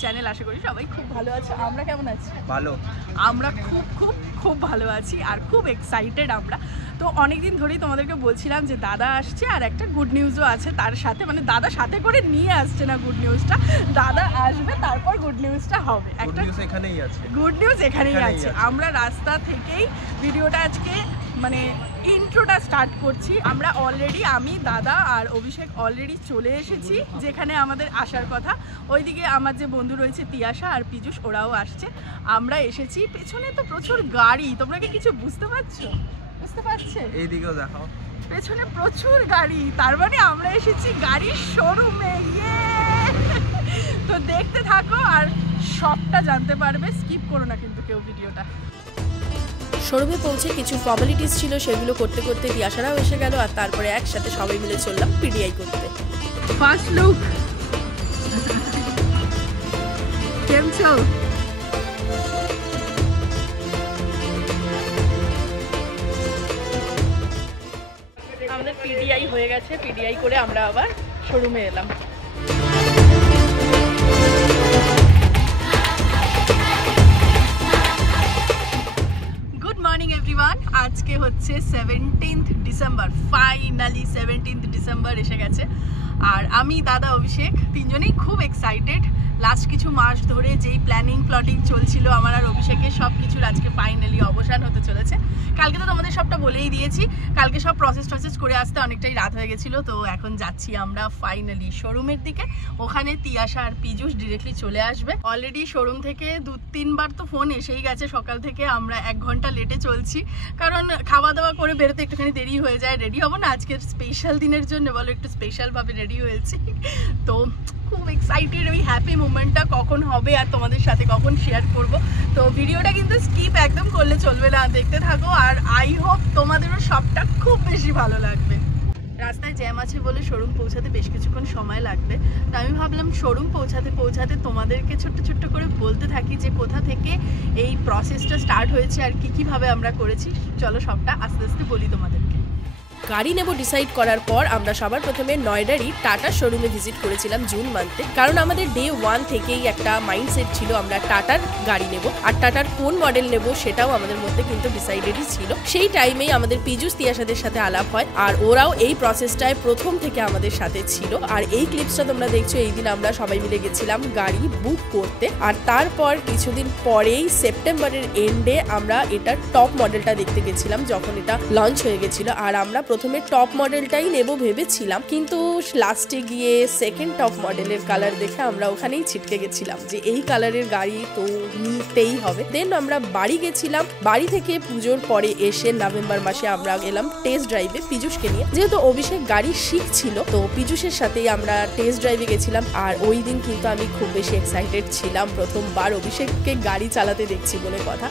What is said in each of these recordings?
Channel. আশা করি সবাই খুব ভালো আছে। আমরা কেমন আছি? ভালো। আমরা খুব খুব খুব ভালো আছি আর খুব এক্সাইটেড আমরা। তো অনেকদিন ধরেই তোমাদেরকে বলছিলাম যে দাদা আসছে আর একটা গুড নিউজও আছে তার সাথে, মানে দাদা সাথে করে নিয়ে আসছে না গুড নিউজটা, দাদা আসবে তারপর গুড নিউজটা হবে। একটা গুড নিউজ এখানেই আছে। আমরা রাস্তা থেকেই ভিডিওটা আজকে মানে ইন্ট্রোটা স্টার্ট করছি। আমরা অলরেডি, আমি, দাদা আর অভিষেক অলরেডি চলে এসেছি যেখানে আমাদের আসার কথা। ওইদিকে আমার যে বন্ধু রয়েছে তিয়াশা আর পীযূষ, ওরাও আসছে। আমরা এসেছি, পেছনে তো প্রচুর গাড়ি, তোমরা কি কিছু বুঝতে পারছো? বুঝতে পারছে? এইদিকেও দেখাও, পেছনে প্রচুর গাড়ি, তার মানে আমরা এসেছি গাড়ির শোরুমে। তো দেখতে থাকো আর সবটা জানতে পারবে, স্কিপ করো না কিন্তু কেউ ভিডিওটা। শোরুমে পৌঁছে কিছু ফর্মালিটিস ছিল, সেগুলো করতে করতে তিয়াশারাও এসে গেল আর তারপরে একসাথে সবাই মিলে চললাম পিডিআই করতে। ফার্স্ট লুক কেমন ছো? আমাদের পিডিআই হয়ে গেছে, পিডিআই করে আমরা আবার শোরুমে এলাম। আজকে হচ্ছে 17th December, finally 17th December এসে গেছে আর আমি, দাদা, অভিষেক তিনজনেই খুব এক্সাইটেড। লাস্ট কিছু মাস ধরে যেই প্ল্যাটিং চলছিল আমার আর অভিষেকের, সব কিছুর আজকে ফাইনালি অবসান হতে চলেছে। কালকে তো তোমাদের সবটা বলেই দিয়েছি, কালকে সব প্রসেস করে আসতে অনেকটাই রাত হয়ে গেছিলো। তো এখন যাচ্ছি আমরা ফাইনালি শোরুমের দিকে। ওখানে তিয়াশা আর পীযূষ ডিরেক্টলি চলে আসবে। অলরেডি শোরুম থেকে 2-3 বার তো ফোন এসেই গেছে সকাল থেকে। আমরা 1 ঘন্টা লেটে চলছি, কারণ খাওয়া দাওয়া করে বেরোতে একটুখানি দেরি হয়ে যায়। রেডি হবো না আজকের স্পেশাল দিনের জন্য, বলো একটু স্পেশালভাবে রেডি হয়েছি। তো খুব এক্সাইটেড, ওই হ্যাপি মোমেন্টটা কখন হবে আর তোমাদের সাথে কখন শেয়ার করব। তো ভিডিওটা কিন্তু স্কিপ একদম করলে চলবে না, দেখতে থাকো আর আই হোপ তোমাদেরও সবটা খুব বেশি ভালো লাগবে। রাস্তায় জ্যাম আছে বলে শোরুম পৌঁছাতে বেশ কিছুক্ষণ সময় লাগবে। তো আমি ভাবলাম শোরুম পৌঁছাতে তোমাদেরকে ছোট্ট করে বলতে থাকি যে কোথা থেকে এই প্রসেসটা স্টার্ট হয়েছে আর কীভাবে আমরা করেছি। চলো সবটা আস্তে আস্তে বলি তোমাদেরকে। গাড়ি নেব ডিসাইড করার পর আমরা সবার প্রথমে নয়ডারই টাটা শোরুমে ভিজিট করেছিলাম জুন মান্থে, কারণ আমাদের ডে 1 থেকেই একটা মাইন্ডসেট ছিল আমরা টাটার গাড়ি নেব আর টাটার কোন মডেল নেব সেটাও আমাদের মধ্যে কিন্তু ডিসাইডেডই ছিল। সেই টাইমেই আমাদের পীযূষ তিয়াশাদের সাথে আলাপ হয় আর ওরাও এই প্রসেসটায় প্রথম থেকে আমাদের সাথে ছিল। আর এই ক্লিপসটা তোমরা দেখছো, এই দিন আমরা সবাই মিলে গেছিলাম গাড়ি বুক করতে। আর তারপর কিছুদিন পরেই সেপ্টেম্বরের এন্ডে আমরা এটার টপ মডেলটা দেখতে গেছিলাম যখন এটা লঞ্চ হয়ে গেছিল। আর আমরা প্রথমে টপ মডেলটাই নেব ভেবেছিলাম, কিন্তু লাস্টে গিয়ে সেকেন্ড টপ মডেলের কালার দেখে আমরা ওখানেই ছিটকে গেছিলাম যে এই কালারের গাড়ি তো নিতেই হবে। দেন আমরা বাড়ি গেছিলাম, বাড়ি থেকে পুজোর পরে এসে নভেম্বর মাসে আমরা গেলাম টেস্ট ড্রাইভে পীযূষকে নিয়ে। যেহেতু অভিষেক গাড়ি শিখছিল তো পীযূষের সাথেই আমরা টেস্ট ড্রাইভে গেছিলাম। আর ওই দিন কিন্তু আমি খুব বেশি এক্সাইটেড ছিলাম, প্রথমবার অভিষেককে গাড়ি চালাতে দেখছি বলে কথা।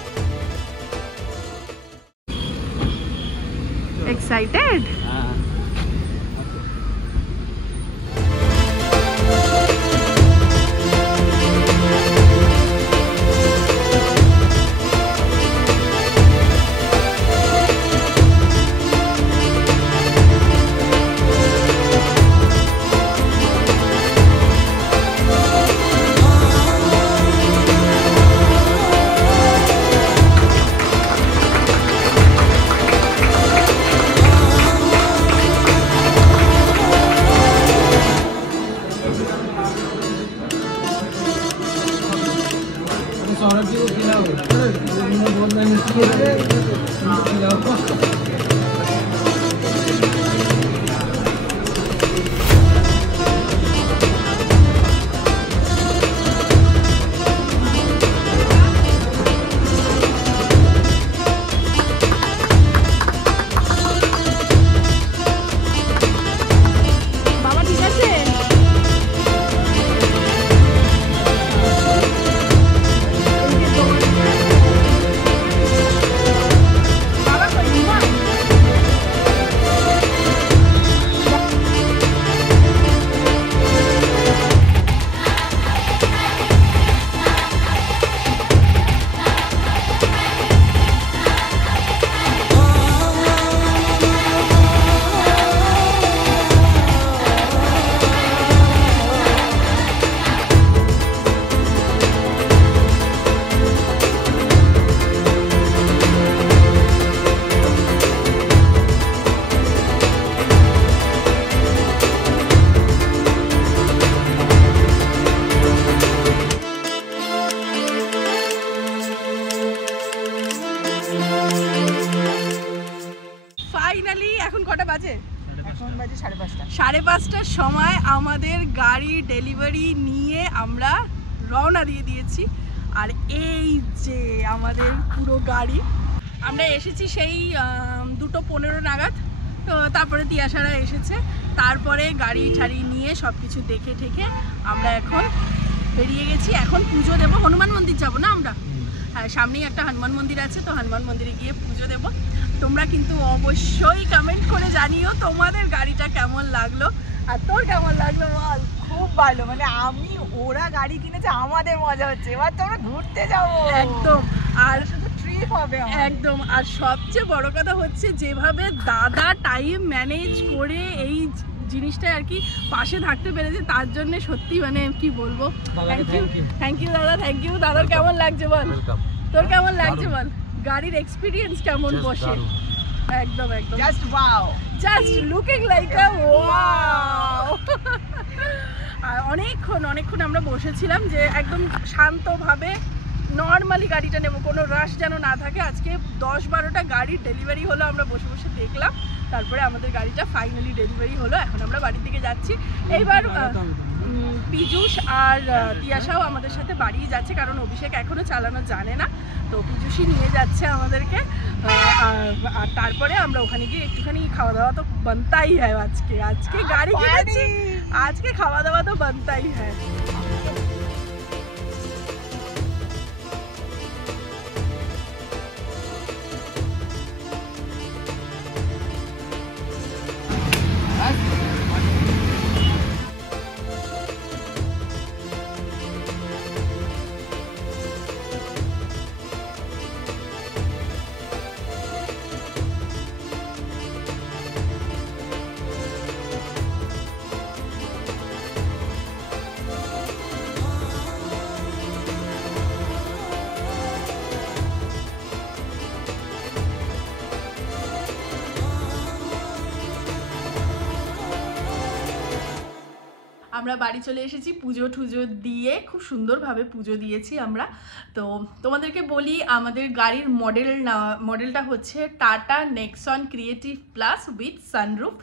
Excited? 5:30টার সময় আমাদের গাড়ি ডেলিভারি নিয়ে আমরা রওনা দিয়ে দিয়েছি। আর এই যে আমাদের পুরো গাড়ি, আমরা এসেছি সেই 2:15 নাগাদ। তো তারপরে তিয়াশারা এসেছে, তারপরে গাড়ি ঠাড়ি নিয়ে সব কিছু দেখে ঠেকে আমরা এখন বেরিয়ে গেছি। এখন পুজো দেবো, হনুমান মন্দির যাবো না আমরা? হ্যাঁ, সামনেই একটা হনুমান মন্দির আছে, তো হনুমান মন্দিরে গিয়ে পুজো দেবো। তোমরা কিন্তু অবশ্যই কমেন্ট করে জানিও তোমাদের গাড়িটা কেমন লাগলো। আর তোর কেমন লাগলো বল? খুব ভালো, মানে আমি ওরা গাড়ি কিনেছে, আমাদের মজা হচ্ছে, এবার তো আমরা ঘুরতে যাবো একদম। আর শুধু ট্রিপ হবে একদম। আর সবচেয়ে বড় কথা হচ্ছে যেভাবে দাদা টাইম ম্যানেজ করে এই জিনিসটা আর কি পাশে থাকতে পেরেছে, তার জন্য সত্যি মানে কি বলবো, থ্যাংক ইউ দাদা, থ্যাংক ইউ। দাদার কেমন লাগছে বল? তোর কেমন লাগছে বল? গাড়ির এক্সপিরিয়েন্স কেমন বসে? একদম একদম, just wow, just looking like a wow. আর অনেকক্ষণ আমরা বসেছিলাম যে একদম শান্তভাবে নর্মালি গাড়িটা নেবো, কোনো রাশ যেন না থাকে। আজকে 10-12টা গাড়ির ডেলিভারি হলো, আমরা বসে বসে দেখলাম, তারপরে আমাদের গাড়িটা ফাইনালি ডেলিভারি হলো। এখন আমরা বাড়ির দিকে যাচ্ছি। এইবার পীযূষ আর তিয়াশাও আমাদের সাথে বাড়িয়ে যাচ্ছে, কারণ অভিষেক এখনও চালানো জানে না, তো পীযূষই নিয়ে যাচ্ছে আমাদেরকে। আর তারপরে আমরা ওখানে গিয়ে একটুখানি খাওয়া দাওয়া তো বানতাই হয়। আজকে গাড়ি কিনেছি, আজকে খাওয়া দাওয়া তো বানতাই হয়। আমরা বাড়ি চলে এসেছি, পুজো টুজো দিয়ে খুব সুন্দরভাবে পুজো দিয়েছি আমরা। তো তোমাদেরকে বলি, আমাদের গাড়ির মডেলটা হচ্ছে tata Nexon creative plus with sunroof.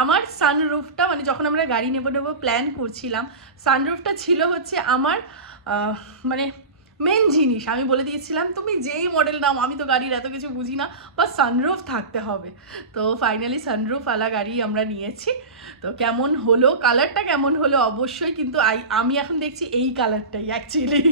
আমার সানরুফটা মানে যখন আমরা গাড়ি নেবো প্ল্যান করছিলাম, সানরুফটা ছিল হচ্ছে আমার মানে মেন জিনিস। আমি বলে দিয়েছিলাম তুমি যেই মডেল নাও, আমি তো গাড়ির এত কিছু বুঝি না, বা সানরুফ থাকতে হবে। তো ফাইনালি সানরুফওয়ালা গাড়ি আমরা নিয়েছি। তো কেমন হলো, কালারটা কেমন হলো অবশ্যই কিন্তু আমি এখন দেখছি এই কালারটাই অ্যাকচুয়ালি।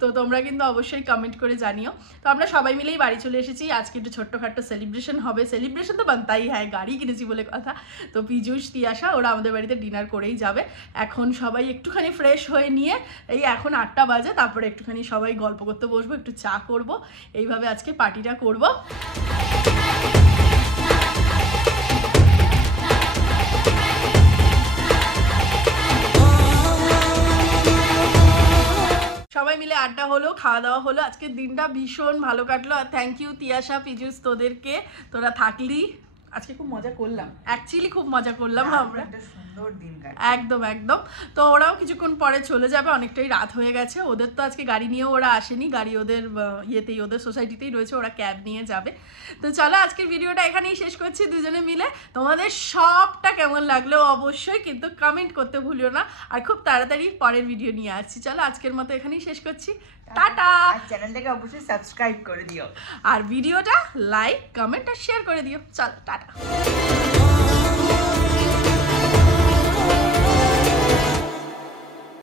তো তোমরা কিন্তু অবশ্যই কমেন্ট করে জানিও। তো আমরা সবাই মিলেই বাড়ি চলে এসেছি। আজকে একটু ছোট্টখাট্টো সেলিব্রেশন হবে, সেলিব্রেশন তো বানতাই হয়, গাড়ি কিনেছি বলে কথা। তো পীযূষ তিয়াশা ওরা আমাদের বাড়িতে ডিনার করেই যাবে। এখন সবাই একটুখানি ফ্রেশ হয়ে নিয়ে, এই এখন 8টা বাজে, তারপরে একটুখানি সবাই গল্প করতে বসবো, একটু চা করব, এইভাবে আজকে পার্টিটা করব। সবাই মিলে আড্ডা হলো, খাওয়া দাওয়া হলো, আজকের দিনটা ভীষণ ভালো কাটলো। আর থ্যাংক ইউ তিয়াশা, পীযূষ, তোদেরকে, তোরা থাকলি। আজকে খুব মজা করলাম, অ্যাকচুয়ালি খুব মজা করলাম আমরা, একদম একদম। তো ওরাও কিছুক্ষণ পরে চলে যাবে, অনেকটাই রাত হয়ে গেছে। ওদের তো আজকে গাড়ি নিয়েও ওরা আসেনি, গাড়ি ওদের ইয়েতেই, ওদের সোসাইটিতেই রয়েছে, ওরা ক্যাব নিয়ে যাবে। তো চলো আজকের ভিডিওটা এখানেই শেষ করছি দুজনে মিলে। তোমাদের সবটা কেমন লাগলো অবশ্যই কিন্তু কমেন্ট করতে ভুলিও না। আর খুব তাড়াতাড়ি পরের ভিডিও নিয়ে আসছি। চলো আজকের মতো এখানেই শেষ করছি, টাটা। চ্যানেলটাকে অবশ্যই সাবস্ক্রাইব করে দিও, আর ভিডিওটা লাইক, কমেন্ট আর শেয়ার করে দিও। চলো টাটা।